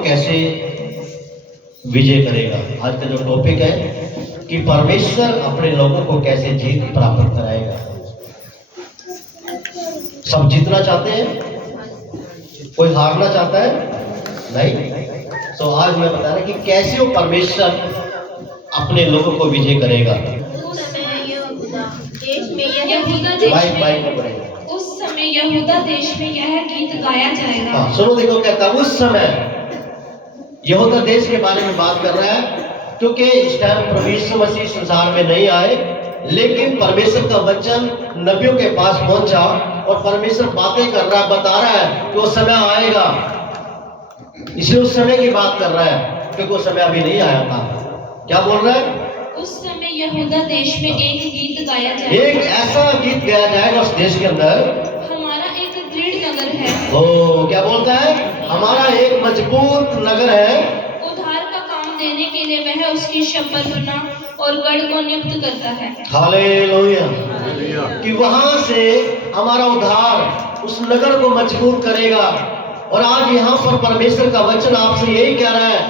को कैसे विजय करेगा। आज का जो टॉपिक है कि परमेश्वर अपने लोगों को कैसे जीत प्राप्त कराएगा। सब जीतना चाहते हैं, कोई हारना चाहता है नहीं। तो आज मैं बता रहा कि कैसे वो परमेश्वर अपने लोगों को विजय करेगा। उस समय यहूदा देश में यह गीत गाया जाएगा। हाँ सुनो, देखो कहता है उस समय यहूदा देश के बारे में बात कर रहा है, क्योंकि इस टाइम प्रभु यीशु मसीह संसार में नहीं आए, लेकिन परमेश्वर का वचन नबियों के पास पहुंचा और परमेश्वर बातें कर रहा है, बता रहा है कि वो समय आएगा। इसलिए उस समय की बात कर रहा है, क्योंकि वो समय अभी नहीं आया था। क्या बोल रहा है? उस समय यहूदा देश में एक गीत गाया जाएगा। एक ऐसा गीत गाया जाएगा उस देश के अंदर, हमारा एक दृढ़ नगर है। ओ क्या बोलता है? हमारा एक मजबूत नगर है। उद्धार का काम देने के लिए वह उसकी शपथना और गढ़ को नियुक्त करता है। हालेलुया। कि वहां से हमारा उद्धार उस नगर को मजबूत करेगा। और आज यहाँ पर परमेश्वर का वचन आपसे यही कह रहा है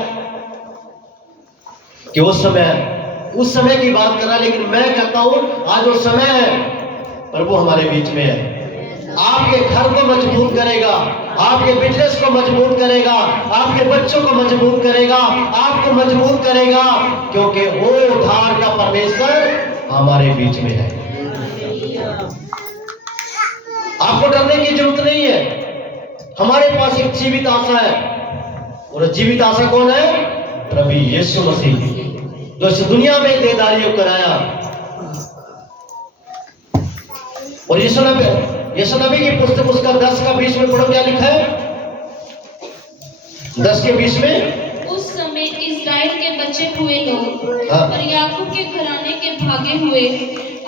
कि उस समय की बात कर रहा है, लेकिन मैं कहता हूं आज वो समय है, प्रभु हमारे बीच में है। आपके घर को मजबूत करेगा, आपके बिजनेस को मजबूत करेगा, आपके बच्चों को मजबूत करेगा, आपको मजबूत करेगा, क्योंकि वो उद्धार का परमेश्वर हमारे बीच में है। आपको डरने की जरूरत नहीं है। हमारे पास एक जीवित आशा है, और जीवित आशा कौन है? प्रभु यीशु मसीह, जो इस दुनिया में देदारियों कराया। और यीशु नबी की पुस्तक उसका 10 का 20 में पढ़ो, क्या लिखा है? 10 के 20 में, उस समय इस्राएल के बचे हुए लोग हाँ। और याकूब के घराने के भागे हुए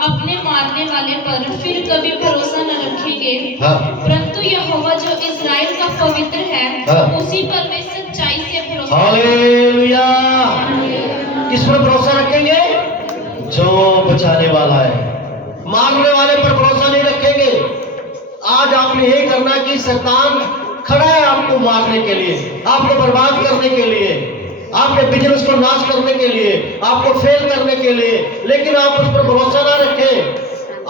अपने मारने वाले पर फिर कभी भरोसा न रखेंगे। हाँ। परंतु यहोवा जो इस्राएल का पवित्र है, हाँ। उसी पर वे सच्चाई से भरोसा। हालेलुया। किस पर भरोसा रखेंगे? जो बचाने वाला है। मारने वाले पर भरोसा नहीं रखेंगे। आज आपने यही करना कि शैतान खड़ा है आपको मारने के लिए, आपको बर्बाद करने के लिए, आपके बिजनेस को नाश करने के लिए, आपको फेल करने के लिए, लेकिन आप उस पर भरोसा ना रखें।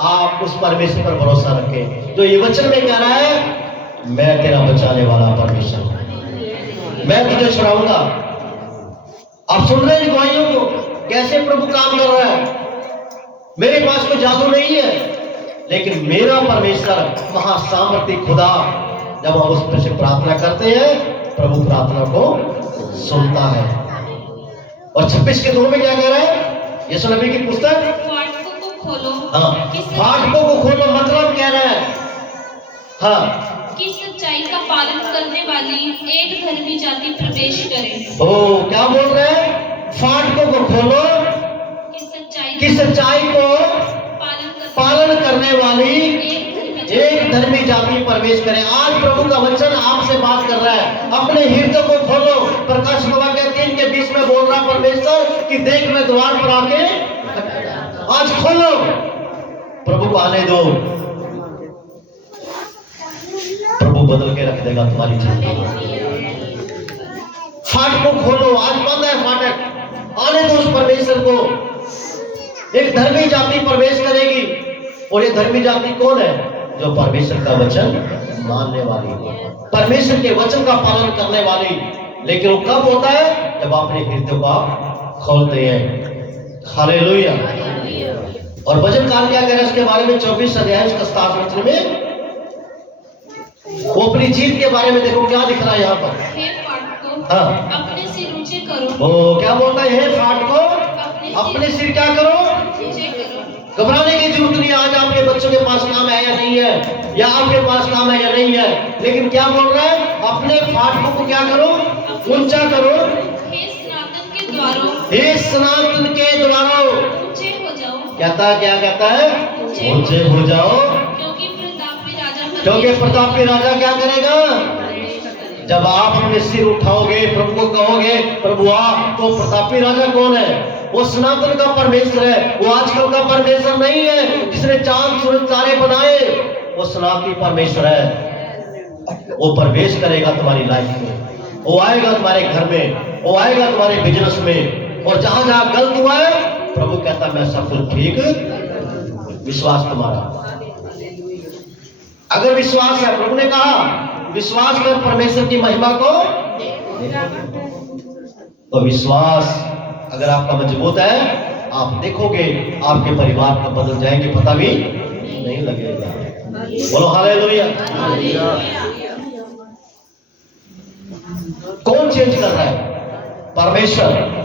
आप उस परमेश्वर पर भरोसा रखें जो ये वचन में कह रहा है, मैं तेरा बचाने वाला परमेश्वर, मैं तुझे छुड़ाऊंगा। आप सुन रहे हैं गवाहियों को, कैसे प्रभु काम कर रहा है। मेरे पास कोई जादू नहीं है, लेकिन मेरा परमेश्वर महासामर्थी खुदा, जब हम उस पर से प्रार्थना करते हैं, प्रभु प्रार्थना को सुनता है। और 26 के 2 में क्या कह रहा है? यीशु नबी की पुस्तक, फाटकों को खोलो। हाँ, फाटकों को खोलो मतलब कह रहा है, हाँ, कि सच्चाई का पालन करने वाली एक धर्मी जाति प्रवेश करे। ओ क्या बोल रहे हैं? फाटकों को खोलो कि सच्चाई को पालन करने वाली एक धर्मी जाति प्रवेश करे। आज प्रभु का वचन आपसे बात कर रहा है, अपने हृदय को खोलो। प्रकाश बाबा के 3 के 20 में बोल रहा परमेश्वर कि देख मैं द्वार पर आके, आज खोलो, प्रभु को आने दो, प्रभु बदल के रख देगा तुम्हारी जिंदगी। फाटकों खोलो, आज बंद है फाटक, आने दो उस परमेश्वर को। एक धर्मी जाति प्रवेश करेगी, और ये धर्मी जाति कौन है? जो परमेश्वर का वचन मानने वाली, परमेश्वर के वचन का पालन करने वाली। लेकिन वो कब होता है? जब अपने हृदय को खोलते हैं। हालेलुया। और वचनकार क्या कह रहा है इसके बारे में? 24 अध्याय उसका 7 वचन में वो अपनी जीत के बारे में देखो क्या दिख रहा है यहाँ पर। हे फाटकों, हाँ, अपने सिर ऊंचे करो। वो क्या बोलता है? हे फाटकों, अपने सिर क्या करो? ऊंचे करो। घबराने की जरूरत नहीं। आज आपके बच्चों के पास काम है या नहीं है, या आपके पास काम है या नहीं है, लेकिन क्या बोल रहा है? अपने फाटकों को क्या करो? ऊंचा करो। हे सनातन के द्वारों, हे सनातन के द्वारों, ऊंचे हो जाओ। कहता है, क्या कहता है? ऊंचे हो जाओ, क्योंकि क्योंकि प्रतापी राजा क्या करेगा? जब आप अपने सिर उठाओगे, प्रभु को कहोगे प्रभु आ, तो प्रतापी राजा कौन है? वो सनातन का परमेश्वर है। वो आजकल का परमेश्वर नहीं है जिसने चांद सूरज तारे बनाए। वो सनातनी परमेश्वर है। वो प्रवेश करेगा तुम्हारी लाइफ में। वो आएगा तुम्हारे घर में, वो आएगा तुम्हारे बिजनेस में, और जहां जहां गलत हुआ है प्रभु कहता मैं सब कुछ ठीक, विश्वास तुम्हारा। अगर विश्वास है, प्रभु ने कहा विश्वास कर परमेश्वर की महिमा को, तो विश्वास अगर आपका मजबूत है, आप देखोगे आपके परिवार को बदल जाएंगे, पता भी नहीं लगेगा। बोलो हालेलुया। कौन चेंज कर रहा है? परमेश्वर।